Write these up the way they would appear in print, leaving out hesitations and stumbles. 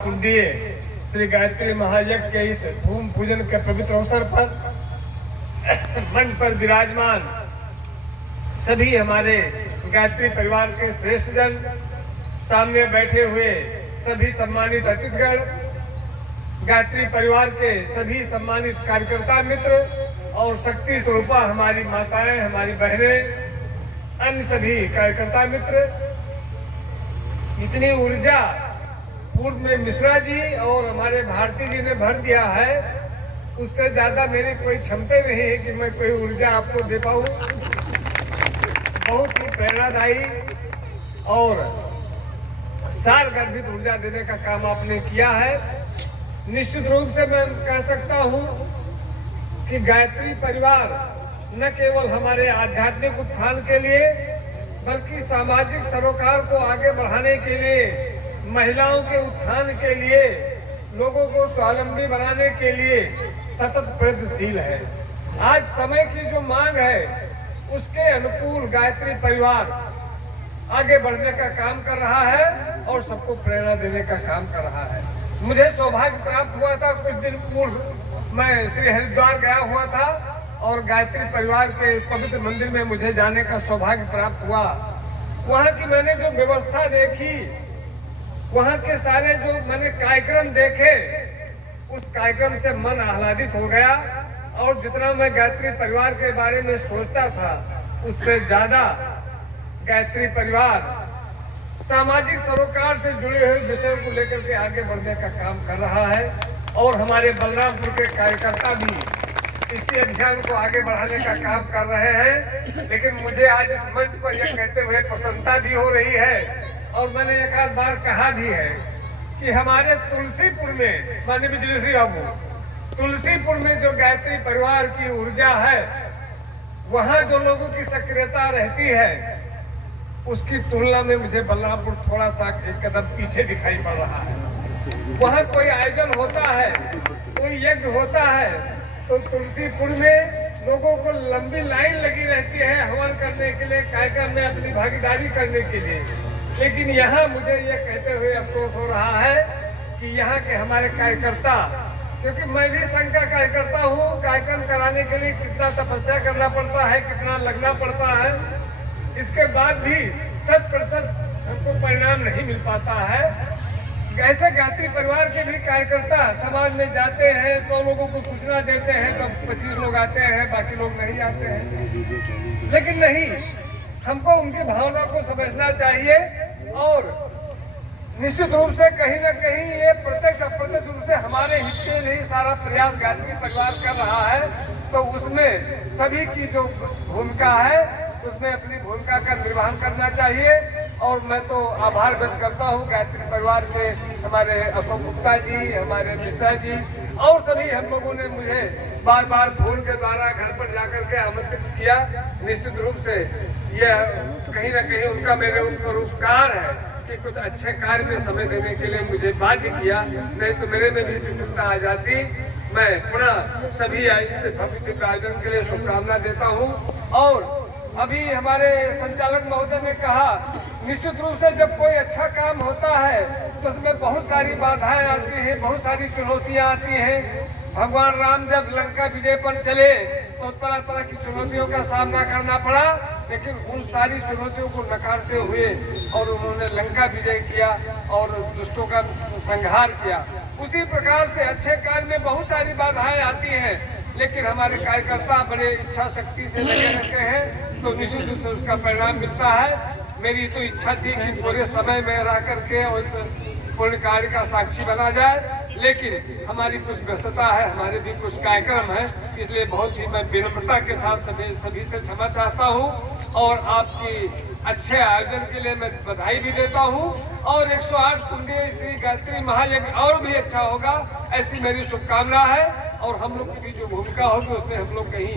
कुंडीय श्री गायत्री महायज्ञ के इस भूमि पूजन के पवित्र अवसर पर मंच पर विराजमान सभी हमारे गायत्री परिवार के श्रेष्ठ जन, सामने बैठे हुए सभी सम्मानित अतिथिगण, गायत्री परिवार के सभी सम्मानित कार्यकर्ता मित्र और शक्ति स्वरूपा हमारी माताएं, हमारी बहनें, अन्य सभी कार्यकर्ता मित्र, इतनी ऊर्जा पूर्व में मिश्रा जी और हमारे भारती जी ने भर दिया है, उससे ज्यादा मेरी कोई क्षमता नहीं है कि मैं कोई ऊर्जा आपको दे पाऊं। बहुत ही प्रेरणादायी और सार गर्भित ऊर्जा देने का काम आपने किया है। निश्चित रूप से मैं कह सकता हूं कि गायत्री परिवार न केवल हमारे आध्यात्मिक उत्थान के लिए बल्कि सामाजिक सरोकार को आगे बढ़ाने के लिए, महिलाओं के उत्थान के लिए, लोगों को स्वावलंबी बनाने के लिए सतत प्रयत्नशील है। आज समय की जो मांग है उसके अनुकूल गायत्री परिवार आगे बढ़ने का काम कर रहा है और सबको प्रेरणा देने का काम कर रहा है। मुझे सौभाग्य प्राप्त हुआ था, कुछ दिन पूर्व मैं श्री हरिद्वार गया हुआ था और गायत्री परिवार के पवित्र मंदिर में मुझे जाने का सौभाग्य प्राप्त हुआ। वहाँ की मैंने जो व्यवस्था देखी, वहाँ के सारे जो मैंने कार्यक्रम देखे, उस कार्यक्रम से मन आह्लादित हो गया और जितना मैं गायत्री परिवार के बारे में सोचता था उससे ज्यादा गायत्री परिवार सामाजिक सरोकार से जुड़े हुए विषयों को लेकर के आगे बढ़ने का काम कर रहा है और हमारे बलरामपुर के कार्यकर्ता भी इसी अभियान को आगे बढ़ाने का काम कर रहे हैं। लेकिन मुझे आज इस मंच पर यह कहते हुए प्रसन्नता भी हो रही है और मैंने एक आध बार कहा भी है कि हमारे तुलसीपुर में, माननीय बिजली श्री बाबू, तुलसीपुर में जो गायत्री परिवार की ऊर्जा है, वहाँ जो लोगों की सक्रियता रहती है, उसकी तुलना में मुझे बलरामपुर थोड़ा सा एक कदम पीछे दिखाई पड़ रहा है। वहाँ कोई आयोजन होता है, कोई यज्ञ होता है, तो तुलसीपुर में लोगों को लंबी लाइन लगी रहती है हवन करने के लिए, कार्यक्रम में अपनी भागीदारी करने के लिए। लेकिन यहाँ मुझे ये कहते हुए अफसोस हो रहा है कि यहाँ के हमारे कार्यकर्ता, क्योंकि मैं भी संघ का कार्यकर्ता हूँ, कार्यक्रम कराने के लिए कितना तपस्या करना पड़ता है, कितना लगना पड़ता है, इसके बाद भी 100% हमको परिणाम नहीं मिल पाता है। ऐसे गायत्री परिवार के भी कार्यकर्ता समाज में जाते हैं, 100 लोगों को सूचना देते हैं, तो 25 लोग आते हैं, बाकी लोग नहीं आते हैं। लेकिन नहीं, हमको उनकी भावना को समझना चाहिए और निश्चित रूप से कहीं न कहीं ये प्रत्यक्ष अप्रत्यक्ष रूप से हमारे हित के लिए सारा प्रयास गायत्री परिवार कर रहा है, तो उसमें सभी की जो भूमिका है उसमें अपनी भूमिका का निर्वहन करना चाहिए। और मैं तो आभार व्यक्त करता हूँ गायत्री परिवार के हमारे अशोक गुप्ता जी, हमारे मिश्रा जी और सभी हम लोगों ने मुझे बार बार फोन के द्वारा घर पर जाकर के आमंत्रित किया। निश्चित रूप से यह कहीं न कहीं उनका मेरे ऊपर उपकार है कि कुछ अच्छे कार्य में समय देने के लिए मुझे बाध्य किया, नहीं तो मेरे में भी चिंता आ जाती। मैं पुनः सभी इस भव्य आयोजन के लिए शुभकामना देता हूँ। और अभी हमारे संचालक महोदय ने कहा, निश्चित रूप से जब कोई अच्छा काम होता है तो उसमें बहुत सारी बाधाएं आती हैं, बहुत सारी चुनौतियां आती हैं। भगवान राम जब लंका विजय पर चले तो तरह तरह की चुनौतियों का सामना करना पड़ा, लेकिन उन सारी चुनौतियों को नकारते हुए और उन्होंने लंका विजय किया और दुष्टों का संहार किया। उसी प्रकार से अच्छे कार्य में बहुत सारी बाधाएं आती हैं, लेकिन हमारे कार्यकर्ता बड़े इच्छा शक्ति से लगे रहते हैं, तो निश्चित रूप से उसका परिणाम मिलता है। मेरी तो इच्छा थी कि पूरे समय में रह करके उस पुण्य कार्य का साक्षी बना जाए, लेकिन हमारी कुछ व्यस्तता है, हमारे भी कुछ कार्यक्रम है, इसलिए बहुत ही मैं विनम्रता के साथ सभी से क्षमा चाहता हूँ और आपकी अच्छे आयोजन के लिए मैं बधाई भी देता हूँ। और 108 कुंडीय श्री गायत्री महायज्ञ और भी अच्छा होगा, ऐसी मेरी शुभकामना है। और हम लोग की भी जो भूमिका होगी उसमें हम लोग कहीं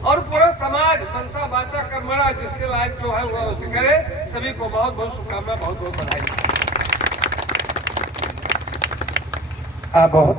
और पूरा समाज मनसा वाचा कर्मणा जिसके लायक जो है वो अवश्य करे। सभी को बहुत बहुत शुभकामना, बहुत बहुत बधाई। बहुत